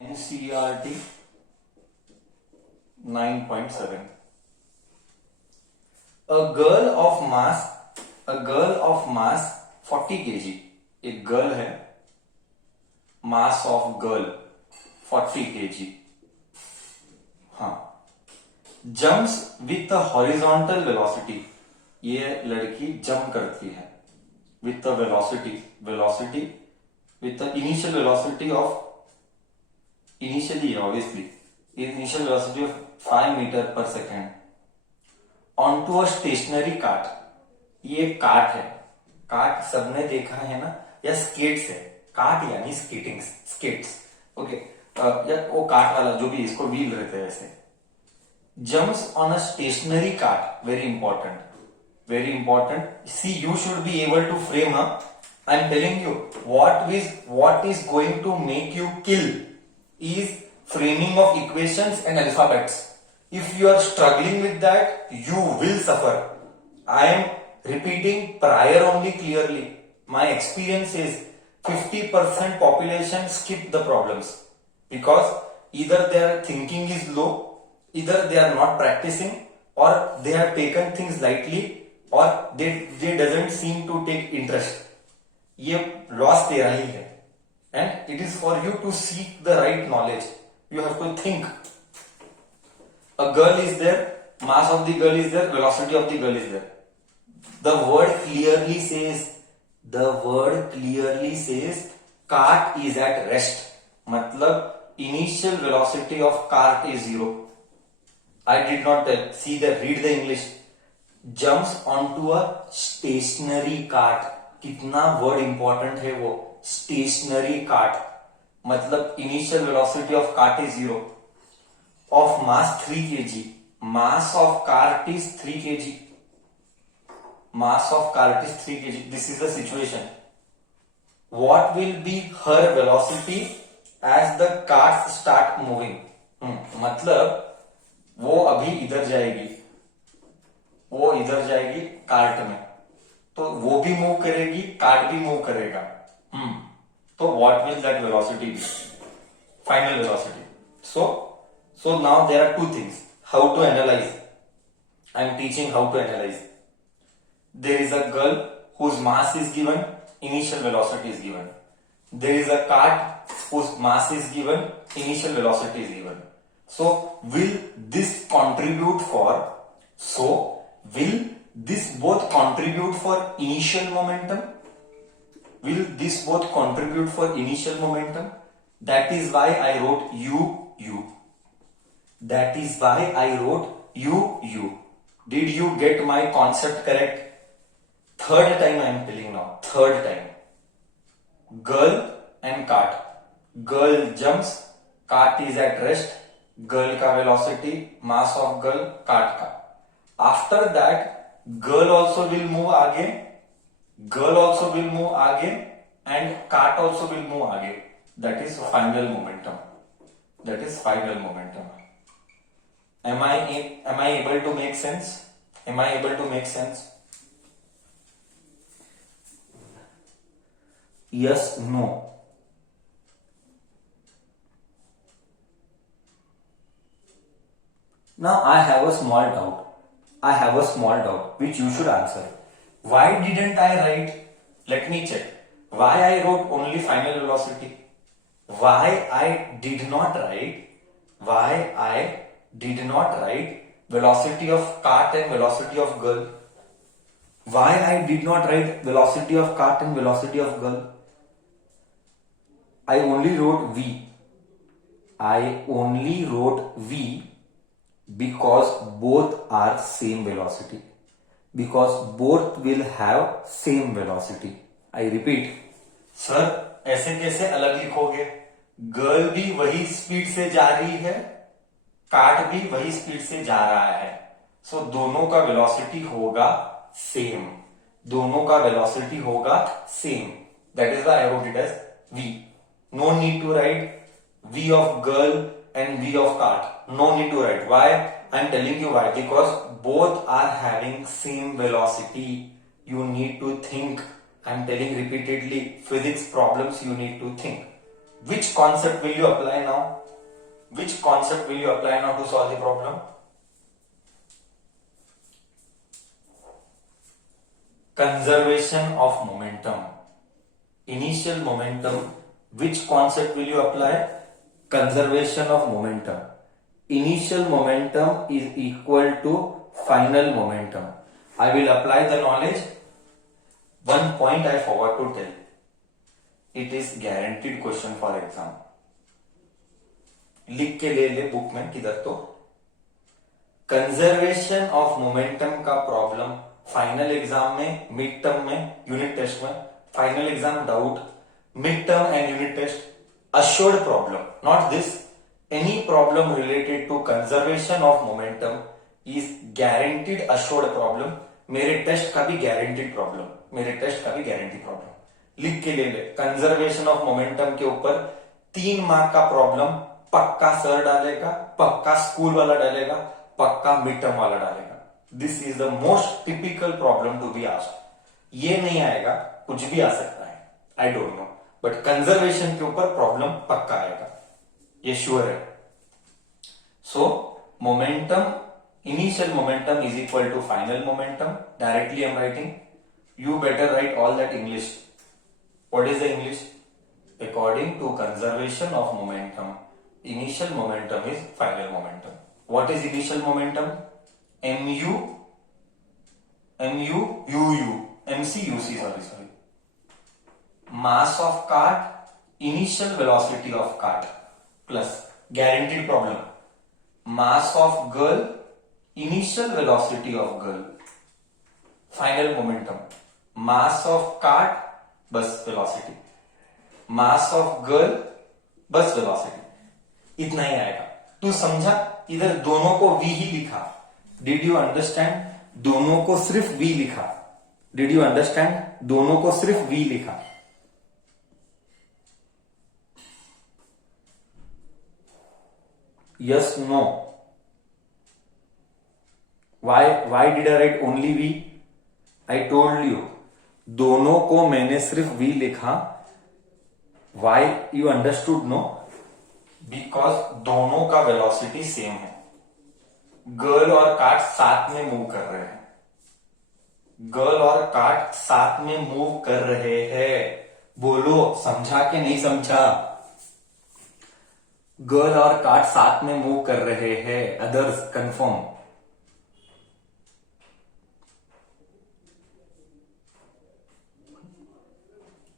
NCERT 9.7. A girl of mass 40 kg. एक girl है, mass of girl 40 kg. हाँ, jumps with a horizontal velocity. ये लड़की jump करती है with a velocity with the initial velocity of initial velocity of 5 meter per second onto a stationary cart. ये cart है, cart सबने देखा है ना, या स्केट्स है, कार्ट यानी स्केट्स. ओके, या वो कार्ट वाला जो भी, इसको व्हील रहते हैं ऐसे. jumps on a stationary cart. Very important. See, you should be able to frame. I'm telling you, what is going to make you kill is framing of equations and alphabets. If you are struggling with that, you will suffer. I am repeating prior only clearly. My experience is 50% population skip the problems because either their thinking is low, either they are not practicing, or they have taken things lightly, or they doesn't seem to take interest. ये loss दे रही है, and it is for you to seek the right knowledge. You have to think. A girl is there, mass of the girl is there, velocity of the girl is there. The word clearly says cart is at rest. मतलब initial velocity of cart is 0. I did not tell. See the read the English. Jumps onto a stationary cart. कितना word important है वो, stationery cart. मतलब initial velocity of cart is 0, of mass 3 kg. Mass of cart is 3 kg. This is the situation. What will be her velocity as the cars start moving? मतलब वो अभी इधर जाएगी cart में, तो वो भी मूव करेगी, कार्ट भी मूव करेगा. तो what will that velocity be? Final velocity. So now there are two things. How to analyze? I am teaching how to analyze. There is a girl whose mass is given, initial velocity is given. There is a cart whose mass is given, initial velocity is given. So will this both contribute for initial momentum? That is why I wrote u. Did you get my concept correct? Third time I am telling now. Third time. Girl and cart. Girl jumps, cart is at rest. Girl का velocity, mass of girl, cart का. After that, girl also will move आगे, and cart also will move आगे. That is final momentum. Am I able to make sense? Yes, no. Now I have a small doubt which you should answer. Why didn't I write? Let me check. Why I wrote only final velocity? Why I did not write velocity of cart and velocity of girl? Why I did not write velocity of cart and velocity of girl? I only wrote V because both are same velocity. Because both will have same velocity. I repeat. Sir ऐसे कैसे अलग लिखोगे? Girl भी वही speed से जा रही है, कार्ट भी वही स्पीड से जा रहा है. सो दोनों का वेलोसिटी होगा same. That is why I wrote it as V. No need to write V of girl and V of cart. No need to write. Why? I am telling you why. Because both are having same velocity. You need to think. I am telling repeatedly, physics problems you need to think. Which concept will you apply now? Which concept will you apply now to solve the problem? Conservation of momentum. Initial momentum. Which concept will you apply? Conservation of momentum. Initial momentum is equal to final momentum. I will apply the knowledge. One point I forgot to tell. It is guaranteed question for exam. लिख के ले book में किधर तो conservation of momentum का problem final exam में, mid term में, unit test में, final exam doubt, mid term and unit test assured problem, not this. Any problem related to conservation of momentum is guaranteed assured problem. मेरे test का भी guaranteed problem, मेरे test का भी guaranteed problem. लिख के ले कंजर्वेशन ऑफ मोमेंटम के ऊपर 3 मार्क का प्रॉब्लम पक्का सर डालेगा, पक्का स्कूल वाला डालेगा, पक्का मिड टर्म वाला डालेगा. This is the most typical problem to be asked. ये नहीं आएगा, कुछ भी आ सकता है, I don't know, but conservation के ऊपर प्रॉब्लम पक्का आएगा, ये श्योर है. So momentum, initial momentum is equal to final momentum. Directly I am writing. You better write all that English. What is the English? According to conservation of momentum, initial momentum is final momentum. What is initial momentum? MU, UU, MC, UC, sorry. Mass of cart, initial velocity of cart, plus guaranteed problem. Mass of girl, initial velocity of girl, final momentum. Mass of cart, बस velocity. Mass of girl, बस velocity. इतना ही आएगा. तू समझा? इधर दोनों को V ही लिखा. Did you understand? दोनों को सिर्फ V लिखा. Did you understand? दोनों को सिर्फ V लिखा. Yes, no. Why did I write only V? I told you. दोनों को मैंने सिर्फ V लिखा. Why you understood? No? Because दोनों का वेलोसिटी सेम है. गर्ल और कार्ट साथ में मूव कर रहे हैं. गर्ल और कार्ट साथ में मूव कर रहे हैं. बोलो, समझा कि नहीं समझा? गर्ल और कार्ट साथ में मूव कर रहे हैं. Others confirm.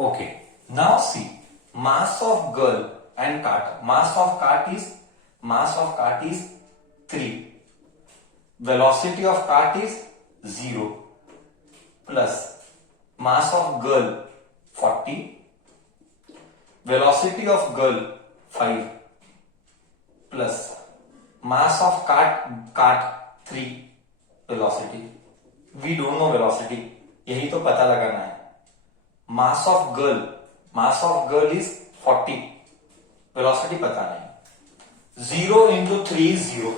Okay, now see, mass of girl and cart. Mass of cart is 3. Velocity of cart is 0. Plus mass of girl 40. Velocity of girl 5. Plus mass of cart 3. Velocity. We don't know velocity. यही तो पता लगाना है. Mass of girl is 40. Velocity पता नहीं. 0 into 3 is 0.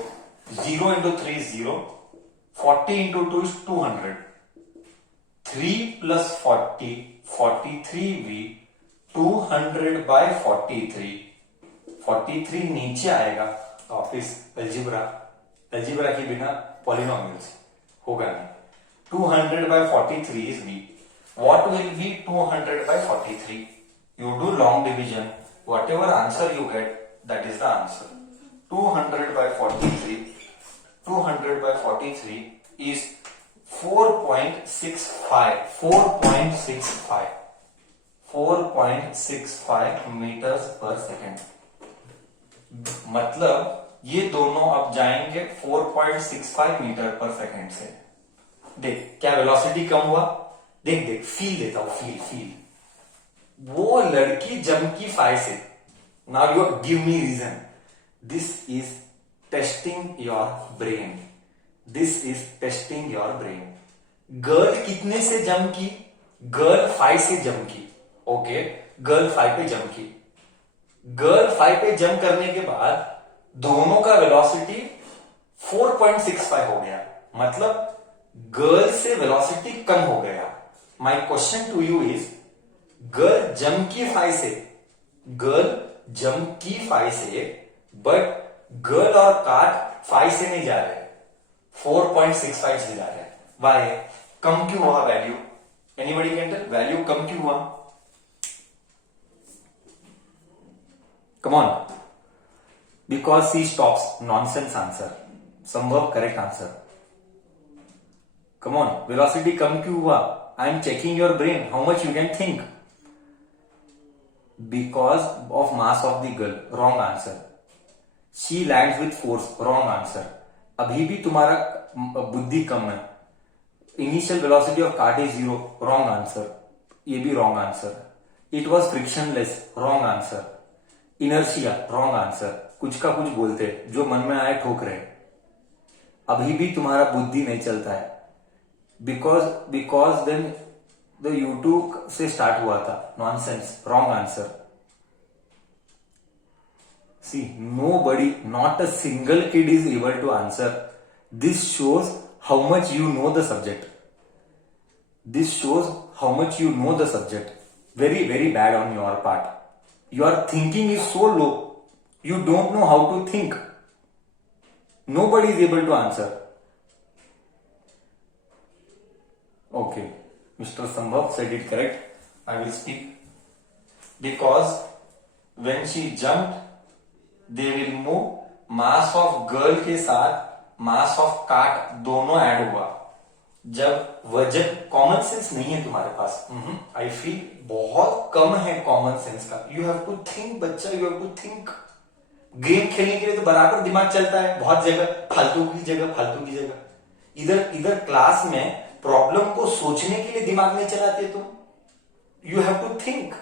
0 into 3 is 0. 40 into 2 is 200. 3 plus 40, 43V. 200 by 43. 43 नीचे आएगा. Office algebra के बिना पॉलिनोमियल्स होगा नहीं. 200 by 43 is V. What will be 200 by 43? You do long division. Whatever answer you get, that is the answer. 200 by 43. 200 by 43 is 4.65. 4.65. 4.65 meters per second. मतलब ये दोनों अब जाएंगे 4.65 मीटर पर सेकेंड से. देख क्या वेलोसिटी कम हुआ. देख फील देता हूं. फील वो लड़की जम की 5 से. Now you give me reason. This is testing your brain. This is testing your brain. Girl कितने से जम की? गर्ल 5 से जम की. ओके, गर्ल 5 पे जम की. गर्ल 5 पे जम करने के बाद दोनों का वेलोसिटी 4.65 हो गया. मतलब गर्ल से वेलोसिटी कम हो गया. My question to you is, girl jump की 5 से. गर्ल जंप की 5 से, बट गर्ल और काट 5 से नहीं जा रहे, 4.65 से जा रहे हैं। वाई? कम क्यों हुआ value? Anybody can tell value कम क्यों हुआ? Come on. Because she stops. Nonsense answer. संभव correct answer. Come on, velocity कम क्यों हुआ? I am checking your brain, how much you can think. Because of mass of the girl, wrong answer. She lands with force, wrong answer. अभी भी तुम्हारा बुद्धि कम है। Initial velocity of cart is 0, wrong answer. ये भी wrong answer. It was frictionless, wrong answer. Inertia, wrong answer. कुछ का कुछ बोलते, जो मन में आए ठोक रहे। अभी भी तुम्हारा बुद्धि नहीं चलता है। बिकॉज देन द यूट्यूब से स्टार्ट हुआ था, nonsense, wrong answer. See, nobody, not a single kid is able to answer. This shows how much you know the subject. This shows how much you know the subject. Very, very bad on your part. Your thinking is so low. You don't know how to think. Nobody is able to answer. Okay. Mr. Sambhav said it correct. I will speak. Because when she jumped, they will move. Mass of girl के साथ mass of काट दोनों add हुआ। जब वजन, common sense नहीं है तुम्हारे पास। आई फील बहुत कम है कॉमन सेंस का। यू हैव टू थिंक बच्चा, you have to think. Game खेलने के लिए तो बराबर दिमाग चलता है, बहुत जगह फालतू की जगह, फालतू की जगह। इधर क्लास में प्रॉब्लम को सोचने के लिए दिमाग नहीं चलाते तुम। You have to think.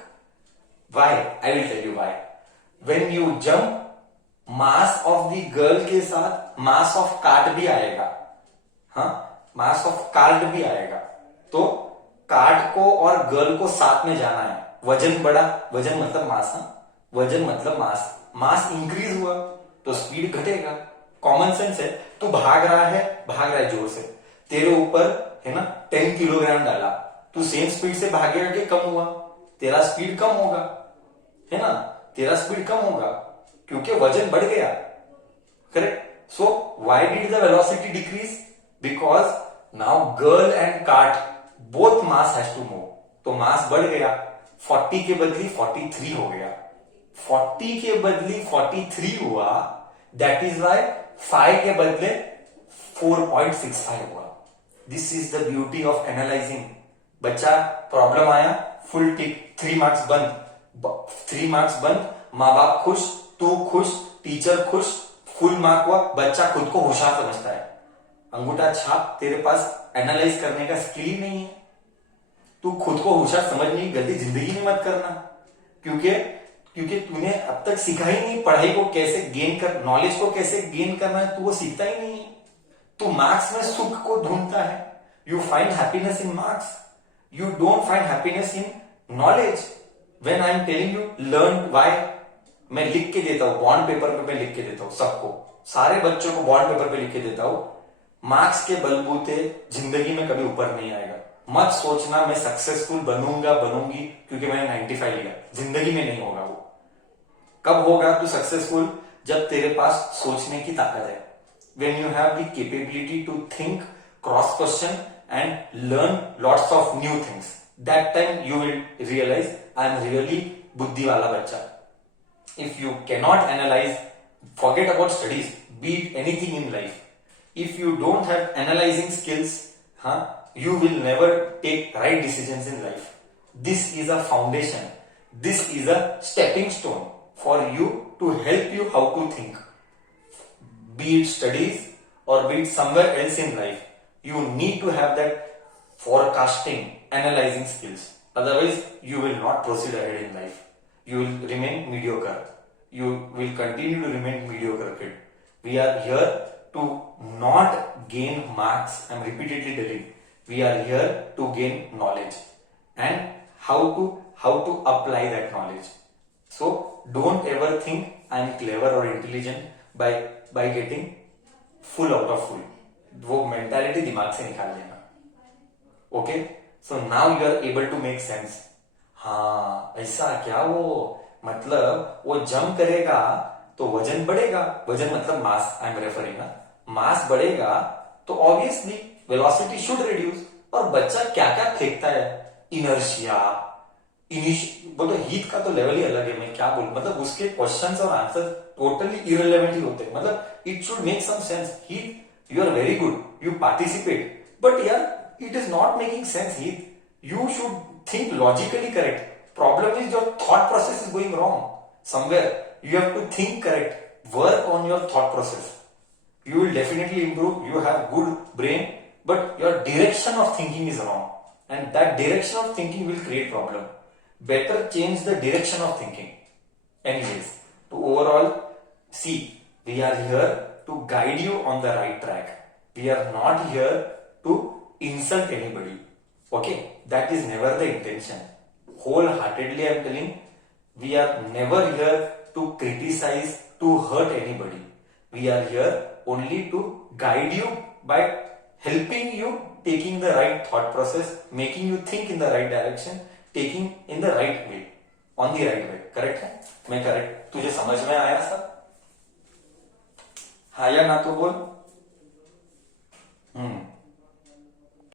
Why? I will tell you why. When you jump, mass of the girl के साथ मास ऑफ कार्ट भी आएगा। हाँ, मास ऑफ कार्ट भी आएगा। तो कार्ट को और गर्ल को साथ में जाना है। वजन बढ़ा, वजन मतलब मास। हाँ, वजन मतलब मास। मास इंक्रीज हुआ तो स्पीड घटेगा। कॉमन सेंस है। तू भाग रहा है जोर से। तेरे ऊपर है ना 10 किलोग्राम डाला, तू सेम स्पीड से भागेगा कि कम हुआ? तेरा स्पीड कम होगा, है ना? तेरा स्पीड कम होगा क्योंकि वजन बढ़ गया। Correct? So why did the velocity decrease? Because now girl and cart both mass has to move. तो मास बढ़ गया। 40 के बदली 43 हो गया। 40 के बदली 43 हुआ। दैट इज वाई 5 के बदले 4.65 हुआ। This is the beauty of analysing. बच्चा, प्रॉब्लम आया, फुल टिक, 3 मार्क्स बंद। 3 मार्क्स बंद। माँ बाप खुश, तू खुश, टीचर खुश, फुल मार्क हुआ। बच्चा खुद को होशियार समझता है। अंगूठा छाप, तेरे पास एनालाइज करने का स्किल ही नहीं है। तू खुद को होशियार समझने की गलती जिंदगी में मत करना। क्योंकि तूने अब तक सीखा ही नहीं पढ़ाई को कैसे गेन कर, नॉलेज को कैसे गेन करना है, तू वो सीखता ही नहीं है। तू मार्क्स में सुख को ढूंढता है। You find happiness in marks, you don't find happiness in knowledge. When I am telling you learn why, मैं लिख के देता हूं, बॉन्ड पेपर पे मैं लिख के देता हूं सबको, सारे बच्चों को बॉन्ड पेपर पे लिख के देता हूं, मार्क्स के बलबूते जिंदगी में कभी ऊपर नहीं आएगा। मत सोचना मैं सक्सेसफुल बनूंगी क्योंकि मैंने 95 लिया। जिंदगी में नहीं होगा वो। कब होगा तू सक्सेसफुल? जब तेरे पास सोचने की ताकत है। When you have the capability to think, cross question and learn lots of new things, that time you will realize I am really बुद्धि वाला बच्चा। If you cannot analyze, forget about studies, be it anything in life. If you don't have analyzing skills, you will never take right decisions in life. This is a foundation. This is a stepping stone for you to help you how to think. Be it studies or be it somewhere else in life, you need to have that forecasting, analyzing skills. Otherwise, you will not proceed ahead in life. You will remain mediocre. You will continue to remain mediocre kid. We are here to not gain marks. I am repeatedly telling. We are here to gain knowledge and how to apply that knowledge. So don't ever think I am clever or intelligent by getting full out of full. वो mentality दिमाग से निकाल लेना। Okay, so now you are able to make sense. हाँ, ऐसा क्या वो मतलब वो जंप करेगा तो वजन बढ़ेगा, वजन मतलब मास आई एम रेफरिंग, मास बढ़ेगा तो ऑब्वियसली वेलोसिटी शुड रिड्यूस। और बच्चा क्या क्या फेंकता है, इनर्शिया, बोलो हीट का तो लेवल ही अलग है, मैं क्या बोलूं, मतलब उसके क्वेश्चंस और आंसर टोटली इररिलेवेंट ही होते हैं। मतलब it should make some sense. Heet you are very good, you participate, but यार it is not making sense. Heet you should think logically correct. Problem is your thought process is going wrong. Somewhere you have to think correct. Work on your thought process. You will definitely improve. You have good brain, but your direction of thinking is wrong. And that direction of thinking will create problem. Better change the direction of thinking. Anyways, to overall, see, we are here to guide you on the right track. We are not here to insult anybody. Okay, that is never the intention. Wholeheartedly I am telling, we are never here to criticize, to hurt anybody. We are here only to guide you by helping you taking the right thought process, making you think in the right direction, taking in the right way, on the right way. Correct है? मैं correct, तुझे समझ में आया सब? हाँ या ना तो बोल।